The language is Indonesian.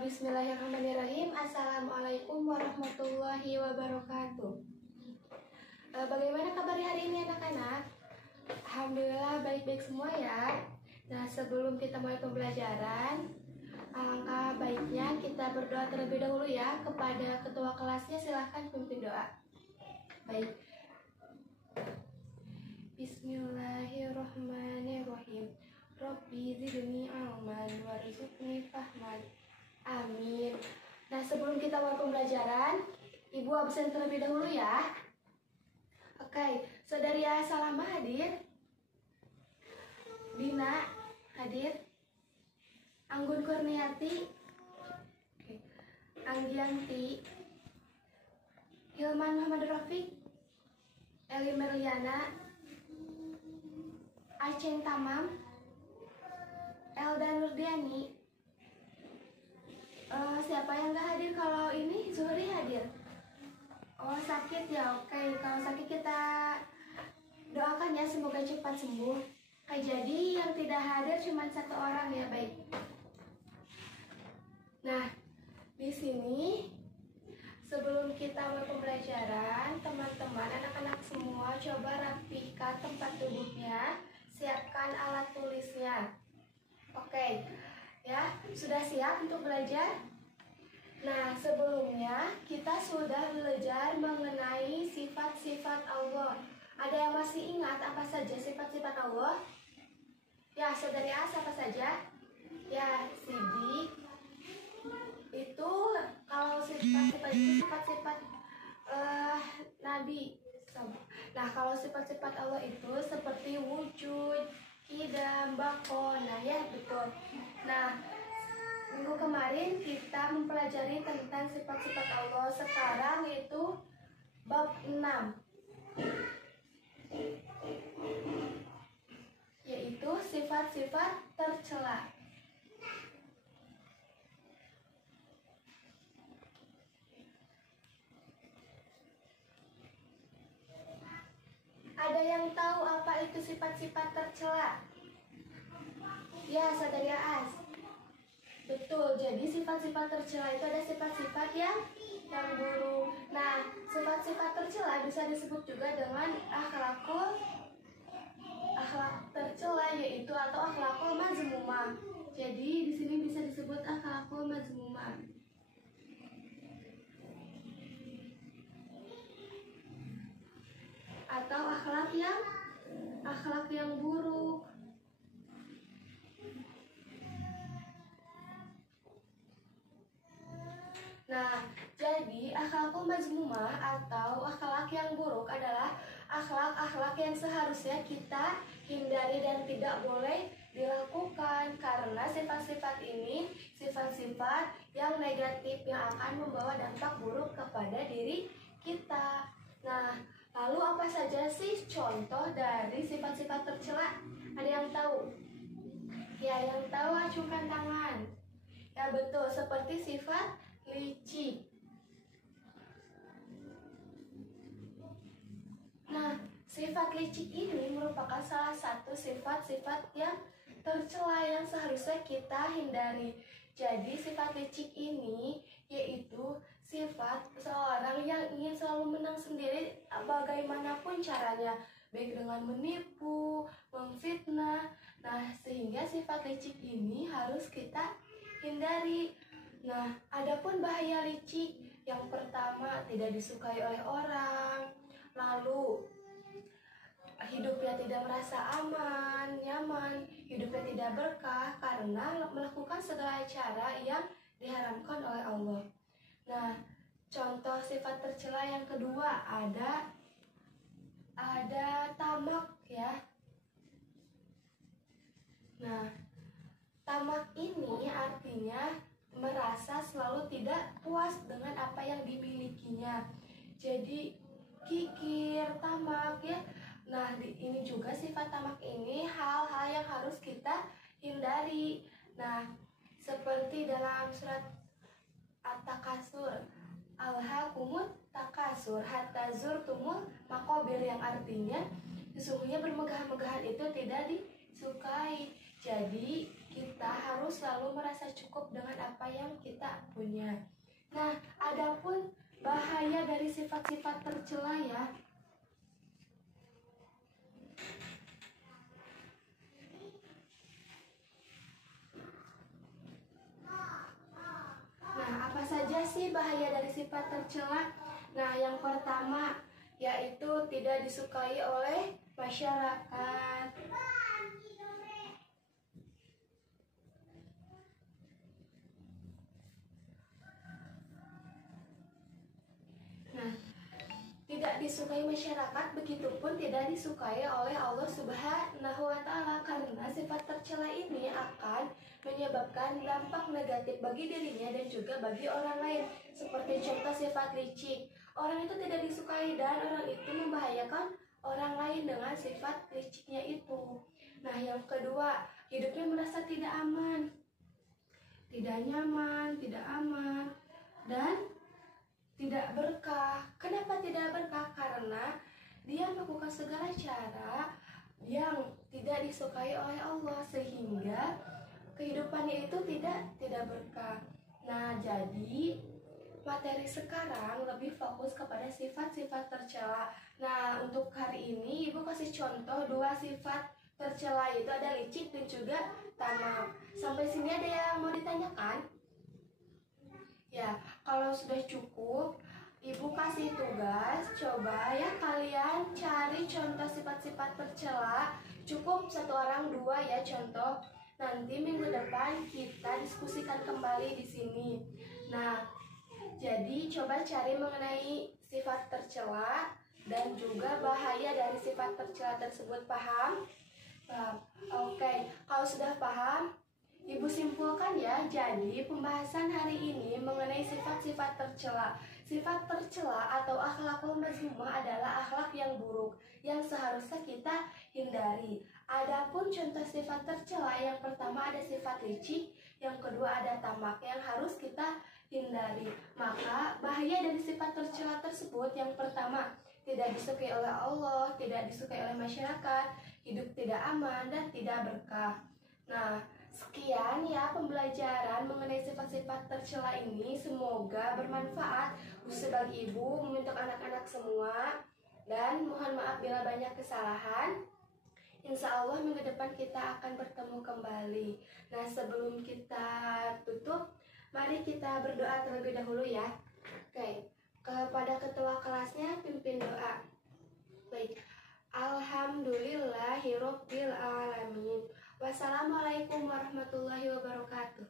Bismillahirrahmanirrahim. Assalamualaikum warahmatullahi wabarakatuh. Bagaimana kabar hari ini anak-anak? Alhamdulillah baik-baik semua ya. Nah, sebelum kita mulai pembelajaran, alangkah baiknya kita berdoa terlebih dahulu ya kepada ketua kelasnya. Silahkan pimpin doa. Baik. Bismillahirrahmanirrahim. Rabbi zidni ilman warzuqni fahman. Amin. Nah, sebelum kita mulai pembelajaran, Ibu absen terlebih dahulu ya. Oke, Saudari Salama hadir. Dina hadir. Anggun Kurniati, Anggianti, Hilman Muhammad Rafiq, Eli Merliana, Aceng Tamam, Elda Nurdiani. Siapa yang gak hadir kalau ini? Zuhri hadir. Oh, sakit ya? Oke, kalau sakit kita doakan ya semoga cepat sembuh. Oke, jadi yang tidak hadir cuma satu orang ya, baik. Nah, di sini sebelum kita mulai pembelajaran, teman-teman, anak-anak semua coba rapihkan tempat duduknya, siapkan alat tulisnya. Oke, ya, sudah siap untuk belajar? Nah, sebelumnya kita sudah belajar mengenai sifat-sifat Allah. Ada yang masih ingat apa saja sifat-sifat Allah? Ya, Saudari As, apa saja? Ya, Sidik. Itu kalau sifat-sifat itu sifat-sifat Nabi. Nah, kalau sifat-sifat Allah itu seperti wujud, qidam, baqo. Nah, ya betul. Nah, minggu kemarin kita mempelajari tentang sifat-sifat Allah. Sekarang itu bab 6, yaitu sifat-sifat tercela. Ada yang tahu apa itu sifat-sifat tercela? Ya, Saudari As. Betul, jadi sifat-sifat tercela itu ada sifat-sifat yang buruk. Nah, sifat-sifat tercela bisa disebut juga dengan akhlak tercela, yaitu atau akhlakul mazmumah. Jadi di sini bisa disebut akhlakul mazmumah. Atau akhlak yang buruk. Nah, jadi akhlakul mazmumah atau akhlak yang buruk adalah akhlak-akhlak yang seharusnya kita hindari dan tidak boleh dilakukan, karena sifat-sifat ini sifat-sifat yang negatif yang akan membawa dampak buruk kepada diri kita. Nah, lalu apa saja sih contoh dari sifat-sifat tercela? Ada yang tahu? Ya, yang tahu acungkan tangan. Ya, betul, seperti sifat licik. Nah, sifat licik ini merupakan salah satu sifat-sifat yang tercela yang seharusnya kita hindari. Jadi sifat licik ini yaitu sifat seorang yang ingin selalu menang sendiri bagaimanapun caranya, baik dengan menipu, memfitnah. Nah, sehingga sifat licik ini harus kita hindari. Nah, adapun bahaya licik, yang pertama tidak disukai oleh orang, lalu hidupnya tidak merasa aman, nyaman, hidupnya tidak berkah karena melakukan segala cara yang diharamkan oleh Allah. Nah, contoh sifat tercela yang kedua ada tamak ya. Nah, tamak ini artinya merasa selalu tidak puas dengan apa yang dimilikinya. Jadi kikir, tamak ya. Nah, ini juga sifat tamak ini hal-hal yang harus kita hindari. Nah, seperti dalam surat At-Takasur, alhaakumut takasur hatta zurtumul maqabir, yang artinya sesungguhnya bermegah-megahan itu tidak disukai. Jadi kita harus selalu merasa cukup dengan apa yang kita punya. Nah, adapun bahaya dari sifat-sifat tercela ya. Nah, apa saja sih bahaya dari sifat tercela? Nah, yang pertama yaitu tidak disukai oleh masyarakat. Nah, tidak disukai masyarakat, begitupun tidak disukai oleh Allah Subhanahu wa Ta'ala, karena sifat tercela ini akan menyebabkan dampak negatif bagi dirinya dan juga bagi orang lain. Seperti contoh sifat licik, orang itu tidak disukai dan orang itu membahayakan orang lain dengan sifat liciknya itu. Nah, yang kedua, hidupnya merasa tidak aman, tidak nyaman, tidak aman, dan tidak berkah. Kenapa tidak berkah? Karena dia melakukan segala cara yang tidak disukai oleh Allah, sehingga kehidupannya itu tidak berkah. Nah, jadi materi sekarang lebih fokus kepada sifat-sifat tercela. Nah, untuk hari ini Ibu kasih contoh 2 sifat tercela, itu ada licik dan juga tamak. Sampai sini ada yang mau ditanyakan? Ya, kalau sudah cukup, Ibu kasih tugas, coba ya kalian cari contoh sifat-sifat tercela. Cukup 1 orang 2 ya contoh. Nanti minggu depan kita diskusikan kembali di sini. Nah, jadi coba cari mengenai sifat tercela dan juga bahaya dari sifat tercela tersebut. Paham? Paham. Oke, kalau sudah paham, Ibu simpulkan ya. Jadi pembahasan hari ini mengenai sifat-sifat tercela. Sifat tercela atau akhlakul mazmumah adalah akhlak yang buruk yang seharusnya kita hindari. Adapun contoh sifat tercela, yang pertama ada sifat licik, yang kedua ada tamak yang harus kita hindari. Maka bahaya dari sifat tercela tersebut, yang pertama tidak disukai oleh Allah, tidak disukai oleh masyarakat, hidup tidak aman dan tidak berkah. Nah, sekian ya pembelajaran mengenai sifat-sifat tercela ini. Semoga bermanfaat khusus bagi Ibu, untuk anak-anak semua. Dan mohon maaf bila banyak kesalahan. Insya Allah minggu depan kita akan bertemu kembali. Nah, sebelum kita tutup, mari kita berdoa terlebih dahulu ya. Oke, kepada ketua kelasnya pimpin doa. Baik. Alhamdulillahirobbil alamin. Wassalamualaikum warahmatullahi wabarakatuh.